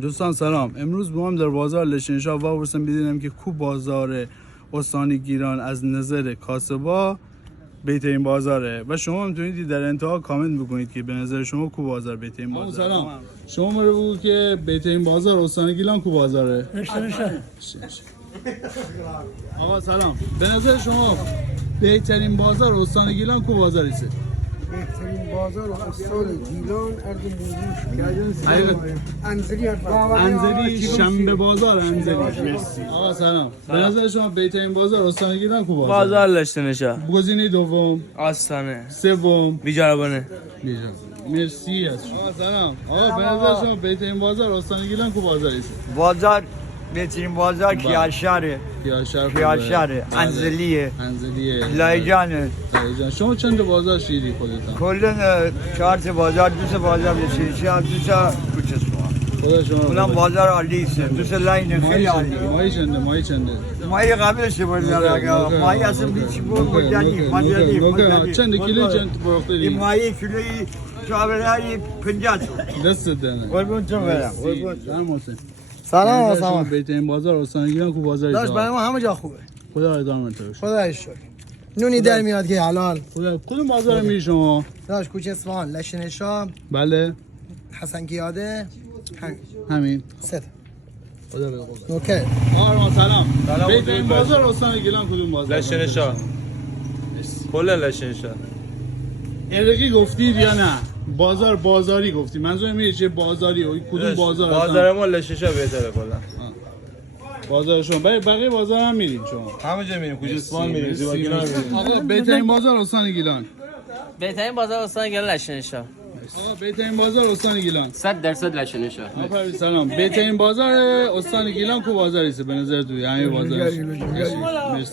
دوستان سلام. امروز با هم در بازار لشنشاه وابرسم ببینیم که کو بازار استانی گیلان از نظر کاسبا بهترین بازاره و شما میتونید در انتها کامنت بکنید که به نظر شما کو بازار بهترین بازاره. سلام. شما رو بگو که بهترین بازار استان گیلان کو بازاره؟ لشنشاه. آقا سلام. به نظر شما بهترین بازار استان گیلان کو بازاری است؟ بهترین بازار استان گیلان انزلی شنبه بازار انزلی. آقا سلام. به نظر شما بهترین بازار استان گیلان کو بازار؟ بازار لشنشاه. گزینه دوم آستانه. سوم بیجاربانه. مرسی از شما. آقا سلام. آقا به نظر شما بهترین بازار استان گیلان کو بازاری است؟ بازار بهترین بازار کیاشهره. کیاشهره. انزلیه. لایجانه. شما چند بازار شیری خودتان؟ کلا 4 بازار، 2 بازار لشنشاه، 2 کوچسوار. خدا شما. اونم بازار عالی است. 2 لاین خیلی عالی. مایی چنده؟ مایی قبلش بود دیگه. مایی اصلا هیچ بود ماجانی. چند کیلو چند فروخته این مایی کیلویی چابرایی 50 دست دادن. قربون تو برم. سلام. بهترین بازار استان گیلان کو بازاری است؟ داش برای ما همه جا خوبه. خدا ادامت بده. خدا شکر. نونی در میاد که حلال. خدا کدوم بازار میری شما؟ داش کوچه اصفهان، لشنشاه، بله. حسن گیاده، همین. سه. خدا بده. اوکی. آقا سلام. بهترین بازار استان گیلان کدوم بازار؟ لشنشاه. کل لشنشاه. ارقی گفتید یا نه؟ بازار بازاری گفتی. منظور میگه چه بازاری و کدوم بازار؟ بازار ما لشنشاه بهتره کلا. بازار شما بقیه بازار هم میرین شما؟ همه جا میریم. کوچه اصفهان میریم. زیباگینا میریم. آقا بهترین بازار استان گیلان. بهترین بازار استان گیلان لشنشاه. آقا بهترین بازار استان گیلان. 100% لشنشاه. آقا سلام. بهترین بازار استان گیلان کو بازاری است به نظر تو؟ همین بازار. مرسی.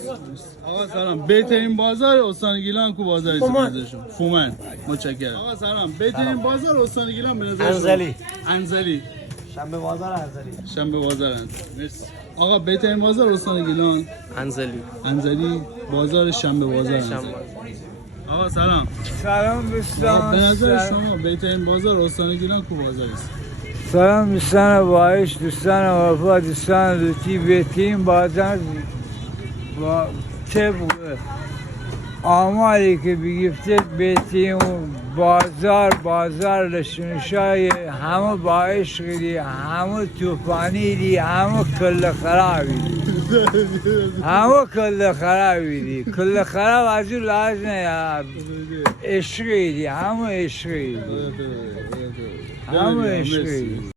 آقا سلام. بهترین بازار استان گیلان کو بازاری است به نظر شما؟ فومن. متشکرم. آقا سلام. بهترین بازار استان گیلان به نظر شما؟ انزلی. شنبه بازار انزلی. شنبه بازار انزلی. مرسی. آقا بهترین بازار استان گیلان؟ انزلی بازار شنبه بازار انزلی. آقا سلام. سلام دوستان. به نظر شما بهترین بازار استان گیلان کو بازاری است؟ سلام دوستان وایش، دوستان وفا، دوستان لطفی. بهترین بازار با طبق آماری که بگفتید بهترین بازار لشنشاه. همه با عشقی، همه توفانی دی، همه کل خرابی دی. کل خراب از اون لازمه عشقی دی، همه عشقی دی.